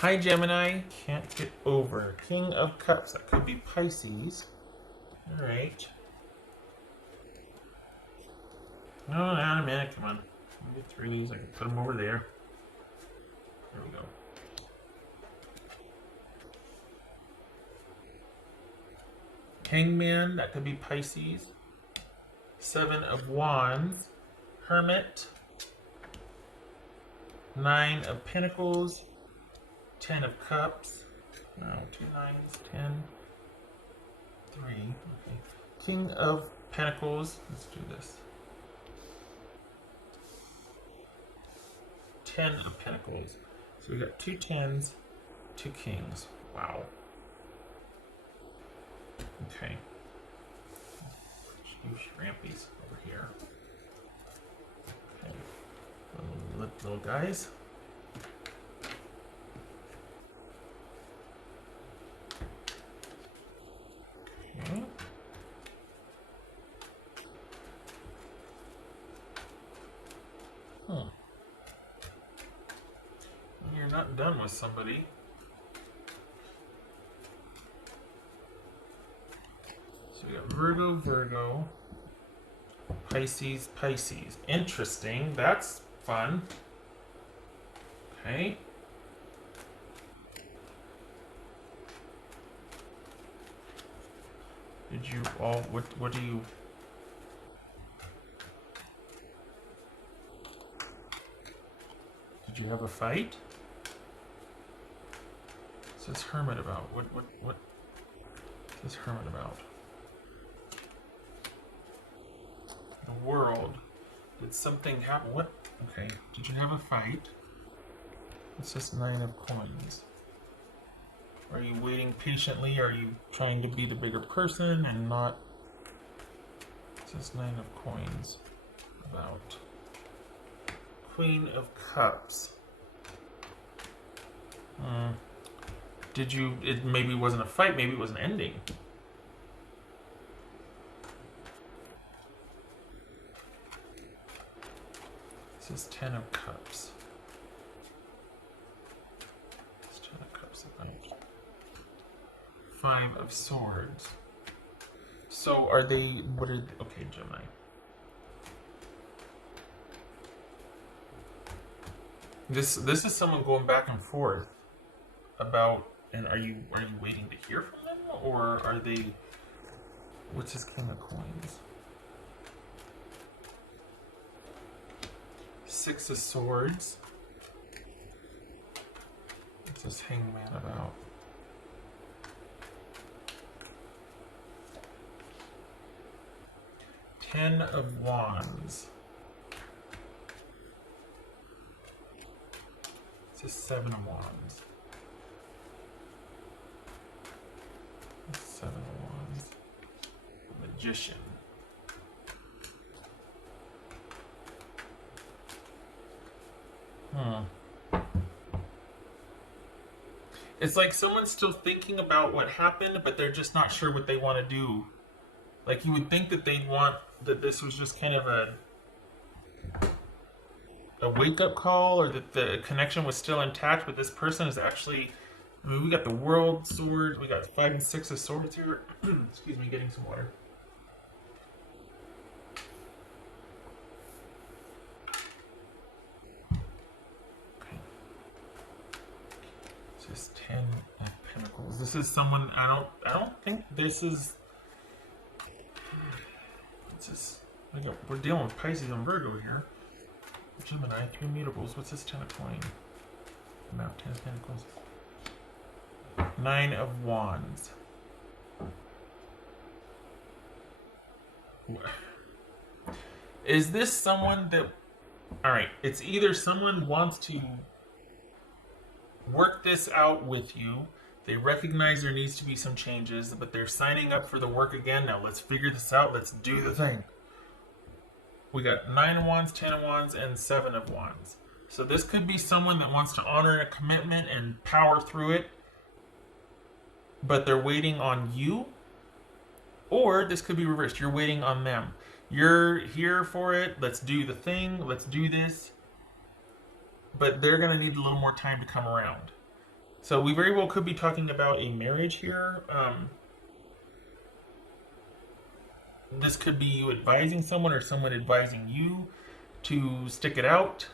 Hi, Gemini. Can't get over. King of Cups. That could be Pisces. All right. No, not a minute. Come on. Maybe threes. I can put them over there. There we go. Hangman. That could be Pisces. Seven of Wands. Hermit. Nine of Pentacles. 10 of Cups. No, 2 nines. 10. 3. Okay. King of Pentacles. Let's do this. 10 of Pentacles. So we got 2 10s, 2 kings. Wow. Okay. Let's do Shrampies over here. Okay. Little guys. Okay. You're not done with somebody. So we got Virgo, Pisces, Pisces. Interesting. That's fun. Okay. Did you all, what do you... Did you have a fight? What's this Hermit about? What is this Hermit about? The world. Did something happen? What? Okay. Did you have a fight? It's just 9 of coins. Are you waiting patiently? Are you trying to be the bigger person and not... It's just 9 of coins. About. Queen of Cups. Did you... It maybe wasn't a fight, maybe it was an ending. This is 10 of Cups. It's 10 of Cups about. 5 of Swords. So are they... What are... Okay, Gemini. This is someone going back and forth about... And are you waiting to hear from them? Or are they... What's his King of Coins? 6 of Swords. What's this Hangman about? Ten of Wands. It's a 7 of Wands. 7 of Wands. Magician. It's like someone's still thinking about what happened, but they're just not sure what they want to do. Like you would think that they'd want that this was just kind of a wake-up call, or that the connection was still intact, but this person is actually... I mean, we got the World Sword, we got 5 and 6 of Swords here. Excuse me, getting some water. Okay. This is 10 of Pentacles. This is someone I don't think this is... What's this? We're dealing with Pisces and Virgo here. Gemini, 3 mutables. What's this 10 of coin? Map 10 of Pentacles. 9 of Wands. Is this someone that... Alright, it's either someone wants to work this out with you, they recognize there needs to be some changes, but they're signing up for the work again. Now let's figure this out, let's do the thing. We got 9 of Wands, 10 of Wands, and 7 of Wands. So this could be someone that wants to honor a commitment and power through it, but they're waiting on you. Or this could be reversed. You're waiting on them. You're here for it. Let's do the thing. Let's do this. But they're going to need a little more time to come around. So we very well could be talking about a marriage here. This could be you advising someone or someone advising you to stick it out.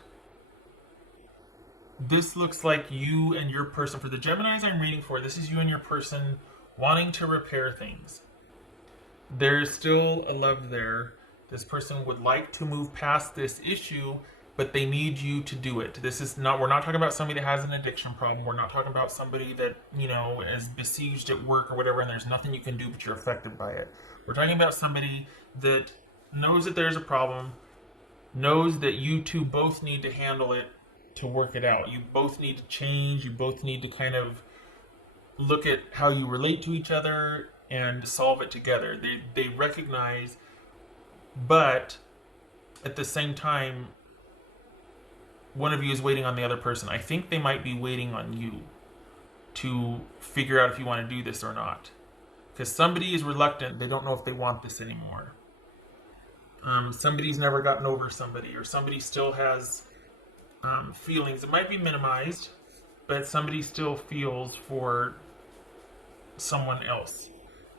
This looks like you and your person. For the Geminis I'm reading for, this is you and your person wanting to repair things. There's still a love there. This person would like to move past this issue, but they need you to do it. This is not, we're not talking about somebody that has an addiction problem. We're not talking about somebody that, is besieged at work or whatever, and there's nothing you can do, but you're affected by it. We're talking about somebody that knows that there's a problem, knows that you two both need to handle it to work it out. You both need to change. You both need to kind of look at how you relate to each other and solve it together. They recognize, but at the same time, one of you is waiting on the other person. I think they might be waiting on you to figure out if you want to do this or not. Because somebody is reluctant. They don't know if they want this anymore. Somebody's never gotten over somebody, or somebody still has feelings. It might be minimized, but somebody still feels for someone else.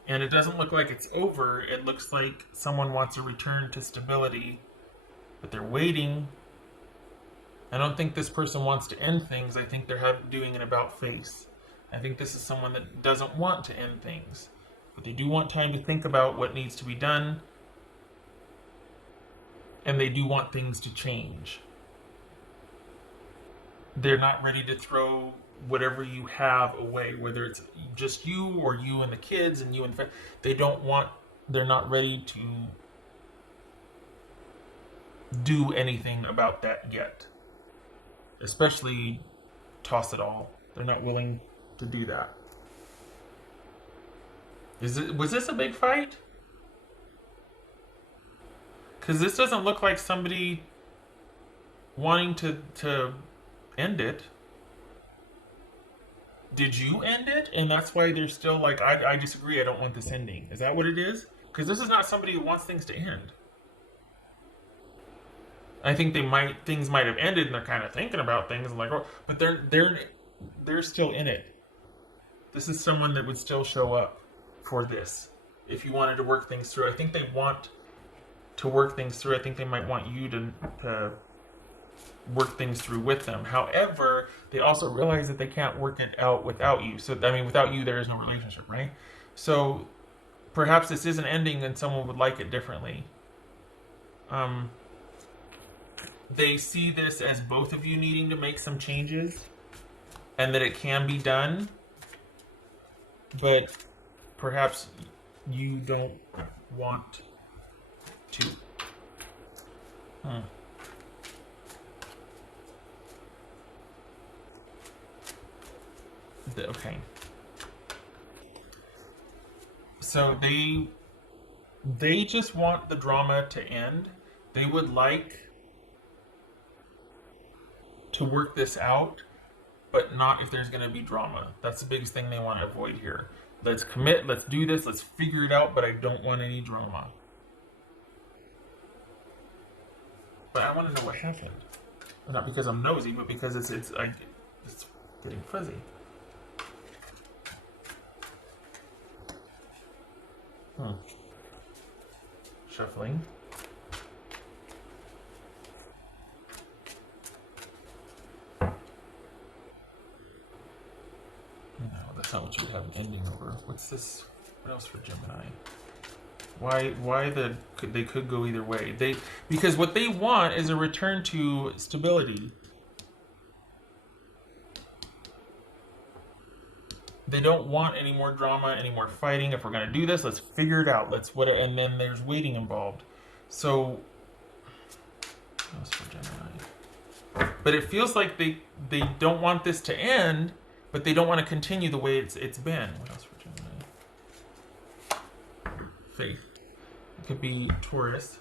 And it doesn't look like it's over. It looks like someone wants a return to stability, but they're waiting. I don't think this person wants to end things. I think they're doing an about face. I think this is someone that doesn't want to end things, but they do want time to think about what needs to be done, and they do want things to change. They're not ready to throw whatever you have away, whether it's just you or you and the kids and you and they're not ready to do anything about that yet. Especially toss it all. They're not willing to do that. Was this a big fight? Because this doesn't look like somebody wanting to end it. Did you end it? And that's why they're still like, I disagree, I don't want this ending. Is that what it is? Because this is not somebody who wants things to end. I think things might have ended and they're kind of thinking about things and like, oh, but they're still in it. This is someone that would still show up for this if you wanted to work things through. I think they want to work things through. I think they might want you to work things through with them. However, they also realize that they can't work it out without you. So, without you, there is no relationship, right? So, perhaps this is an ending and someone would like it differently. They see this as both of you needing to make some changes and that it can be done, but perhaps you don't want to. Okay. So they just want the drama to end. They would like to work this out, but not if there's going to be drama. That's the biggest thing they want to avoid here. Let's commit, let's do this, let's figure it out, but I don't want any drama. But I want to know what happened. Not because I'm nosy, but because it's getting fuzzy. Shuffling. No, that's not what you would have an ending over. What's this? What else for Gemini? Why they could go either way. Because what they want is a return to stability. They don't want any more drama, any more fighting. If we're going to do this, let's figure it out. And then there's waiting involved. So, what else for Gemini? But it feels like they don't want this to end, but they don't want to continue the way it's been. What else for Gemini? Faith. It could be Taurus.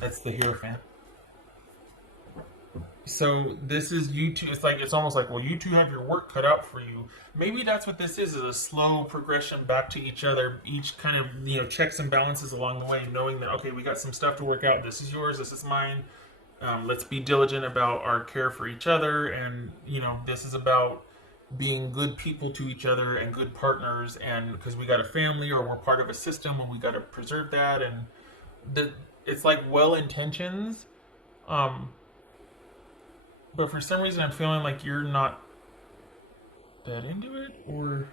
That's the Hierophant. So this is you two. It's almost like, well, you two have your work cut out for you. Maybe that's what this is a slow progression back to each other. Each kind of checks and balances along the way, knowing that okay, we got some stuff to work out. This is yours. This is mine. Let's be diligent about our care for each other, and this is about being good people to each other and good partners, and because we got a family or we're part of a system and we got to preserve that, and the, it's like well intentions, um, but for some reason I'm feeling like you're not that into it, or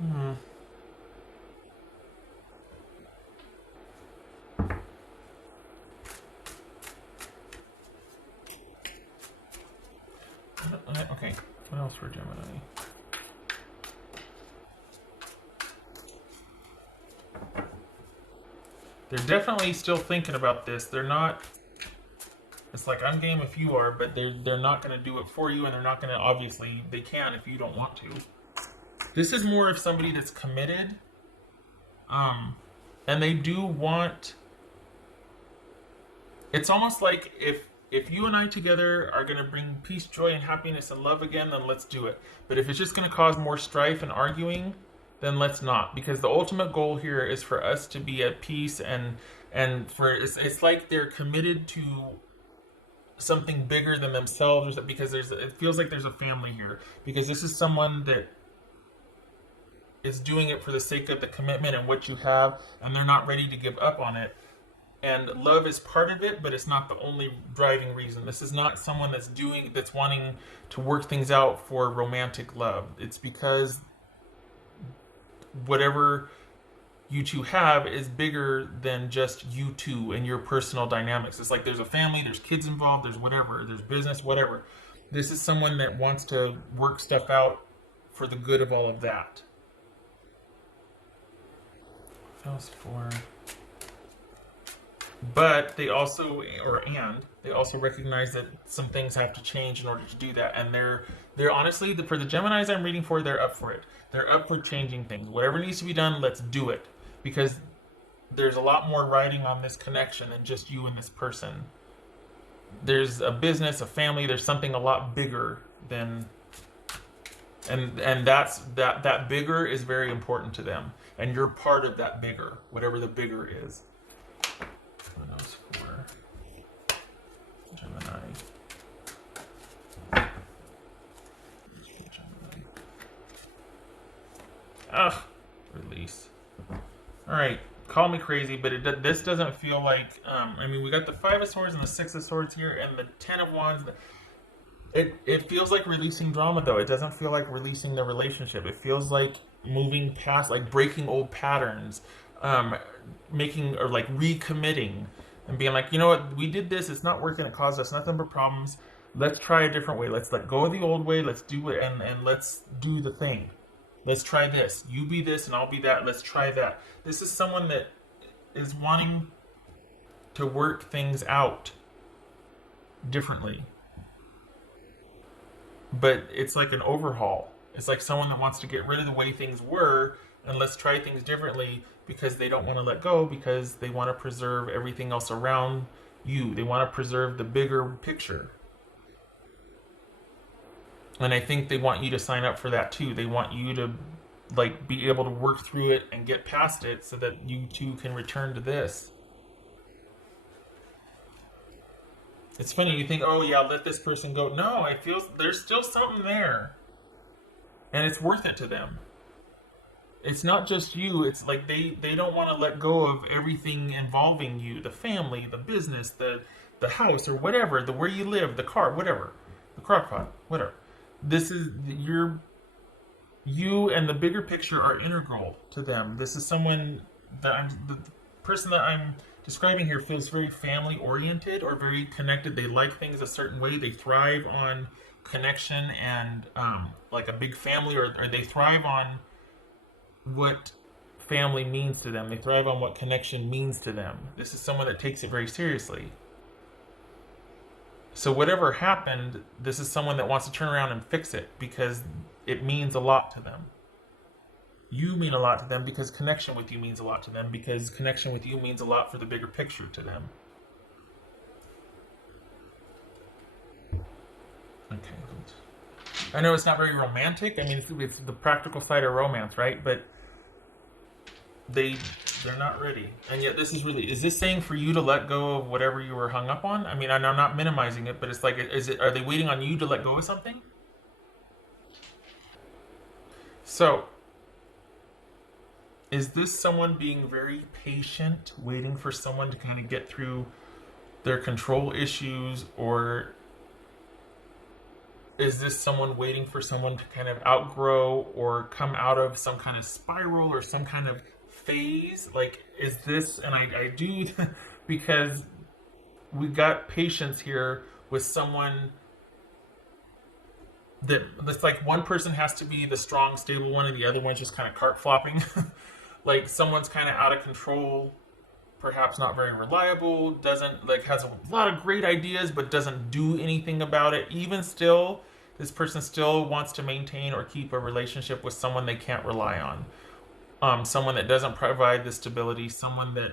hmm, okay. What else for Gemini? They're definitely still thinking about this. They're not. It's like I'm game if you are, but they're not going to do it for you, and they're not going to. Obviously, they can if you don't want to. This is more of somebody that's committed, um, and they do want. It's almost like if you and I together are going to bring peace, joy, and happiness and love again, then let's do it. But if it's just going to cause more strife and arguing, then let's not. Because the ultimate goal here is for us to be at peace, and for it's like they're committed to something bigger than themselves, because it feels like there's a family here, because this is someone that is doing it for the sake of the commitment and what you have, and they're not ready to give up on it. And love is part of it, but it's not the only driving reason. This is not someone that's wanting to work things out for romantic love. It's because whatever you two have is bigger than just you two and your personal dynamics. It's like there's a family, there's kids involved, there's whatever, there's business, whatever. This is someone that wants to work stuff out for the good of all of that. Those four. But they also, they also recognize that some things have to change in order to do that. And they're honestly, for the Geminis I'm reading for, they're up for it. They're up for changing things. Whatever needs to be done, let's do it. Because there's a lot more riding on this connection than just you and this person. There's a business, a family, there's something a lot bigger than, and that bigger is very important to them. And you're part of that bigger, whatever the bigger is. What else for Gemini? Ugh, release. All right, call me crazy, but this doesn't feel like. I mean, we got the Five of Swords and the Six of Swords here, and the Ten of Wands. It feels like releasing drama, though. It doesn't feel like releasing the relationship. It feels like moving past, like breaking old patterns, making or like recommitting, and being like, you know what, we did this. It's not working. It caused us nothing but problems. Let's try a different way. Let's let go of the old way. Let's do it, and let's do the thing. Let's try this. You be this and I'll be that. Let's try that. This is someone that is wanting to work things out differently. But it's like an overhaul. It's like someone that wants to get rid of the way things were and let's try things differently, because they don't want to let go, because they want to preserve everything else around you. They want to preserve the bigger picture. And I think they want you to sign up for that too. They want you to like be able to work through it and get past it so that you two can return to this. It's funny, you think, oh yeah, let this person go. No, I feel there's still something there. And it's worth it to them. It's not just you. It's like they don't want to let go of everything involving you, the family, the business, the house, or whatever, the where you live, the car, whatever, the crock pot, whatever. This is you and the bigger picture are integral to them. This is someone that the person that I'm describing here feels very family oriented or very connected. They like things a certain way. They thrive on connection and like a big family, or they thrive on what family means to them. They thrive on what connection means to them. This is someone that takes it very seriously. So whatever happened, this is someone that wants to turn around and fix it because it means a lot to them. You mean a lot to them because connection with you means a lot to them, because connection with you means a lot for the bigger picture to them. Okay. I know it's not very romantic. I mean, it's the practical side of romance, right? But they're not ready. And yet this is this saying for you to let go of whatever you were hung up on? I mean, I'm not minimizing it, but it's like, are they waiting on you to let go of something? So, is this someone being very patient, waiting for someone to kind of get through their control issues, or is this someone waiting for someone to kind of outgrow or come out of some kind of spiral or some kind of phase? Like, is this, and I do, because we got patience here with someone that's like one person has to be the strong, stable one, and the other one's just kind of cart flopping. Like someone's kind of out of control, perhaps not very reliable, doesn't like has a lot of great ideas but doesn't do anything about it. Even still, this person still wants to maintain or keep a relationship with someone they can't rely on. Someone that doesn't provide the stability, someone that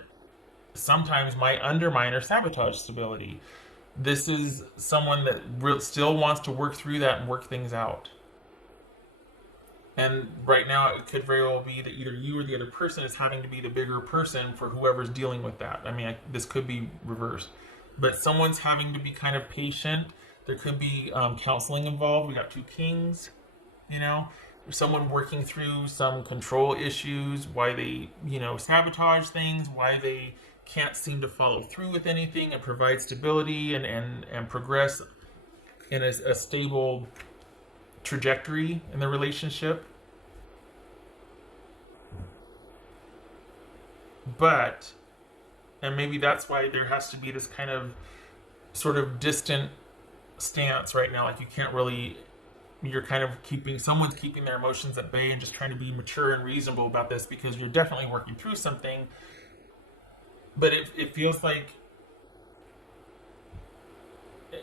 sometimes might undermine or sabotage stability. This is someone that still wants to work through that and work things out. And right now, it could very well be that either you or the other person is having to be the bigger person for whoever's dealing with that. I mean, this could be reversed. But someone's having to be kind of patient. There could be counseling involved. We got two kings, you know. There's someone working through some control issues, why they, sabotage things, why they can't seem to follow through with anything and provide stability and progress in a stable trajectory in the relationship. But, and maybe that's why there has to be this kind of sort of distant stance right now. Like you can't really, you're kind of someone's keeping their emotions at bay and just trying to be mature and reasonable about this because you're definitely working through something. But it feels like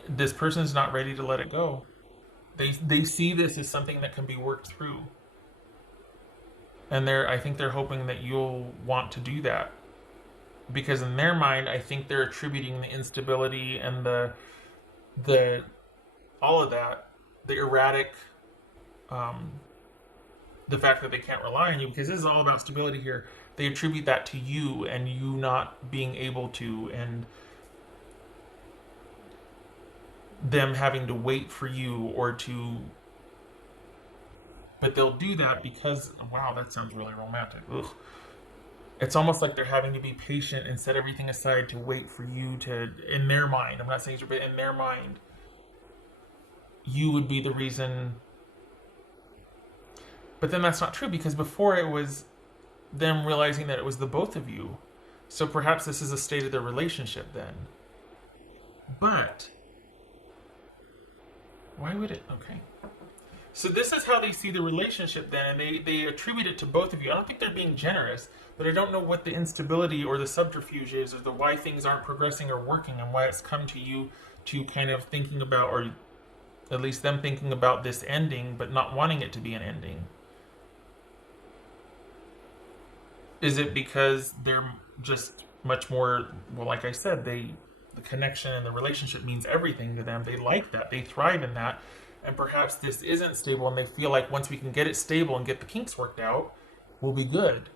this person's not ready to let it go. They see this as something that can be worked through. And I think they're hoping that you'll want to do that. Because in their mind, I think they're attributing the instability and the all of that, the erratic, the fact that they can't rely on you, because this is all about stability here. They attribute that to you and you not being able to, and them having to wait for you but they'll do that because, wow, that sounds really romantic. Ugh. It's almost like they're having to be patient and set everything aside to wait for you to, in their mind, I'm not saying but in their mind, you would be the reason. But then that's not true, because before it was them realizing that it was the both of you. So perhaps this is a state of their relationship then. But why would it? Okay. So this is how they see the relationship then, and they attribute it to both of you. I don't think they're being generous, but I don't know what the instability or the subterfuge is, or the why things aren't progressing or working, and why it's come to you to kind of thinking about, or at least them thinking about this ending, but not wanting it to be an ending. Is it because they're just much more, well, like I said, the connection and the relationship means everything to them. They like that. They thrive in that. And perhaps this isn't stable, and they feel like once we can get it stable and get the kinks worked out, we'll be good.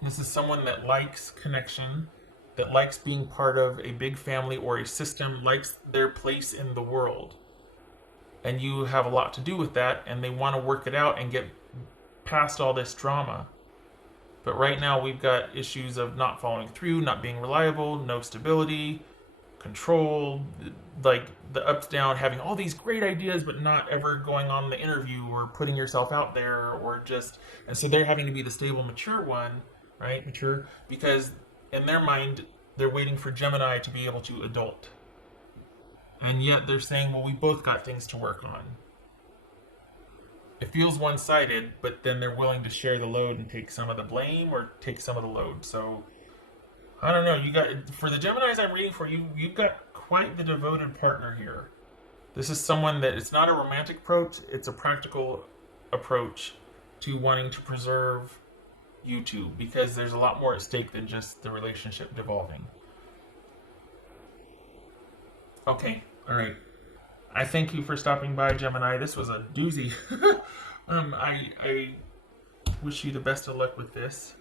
This is someone that likes connection, that likes being part of a big family or a system, likes their place in the world. And you have a lot to do with that, and they want to work it out and get past all this drama. But right now we've got issues of not following through, not being reliable, no stability, control, like the ups down, having all these great ideas but not ever going on the interview or putting yourself out there, or just, and so they're having to be the stable, mature one, right? Mature, because in their mind they're waiting for Gemini to be able to adult. And yet they're saying, well, we both got things to work on. It feels one-sided, but then they're willing to share the load and take some of the blame or take some of the load. So I don't know. You got, for the Geminis I'm reading for you, you've got quite the devoted partner here. This is someone that, it's not a romantic approach, it's a practical approach to wanting to preserve you two, because there's a lot more at stake than just the relationship devolving. Okay, all right. I thank you for stopping by, Gemini. This was a doozy. I wish you the best of luck with this.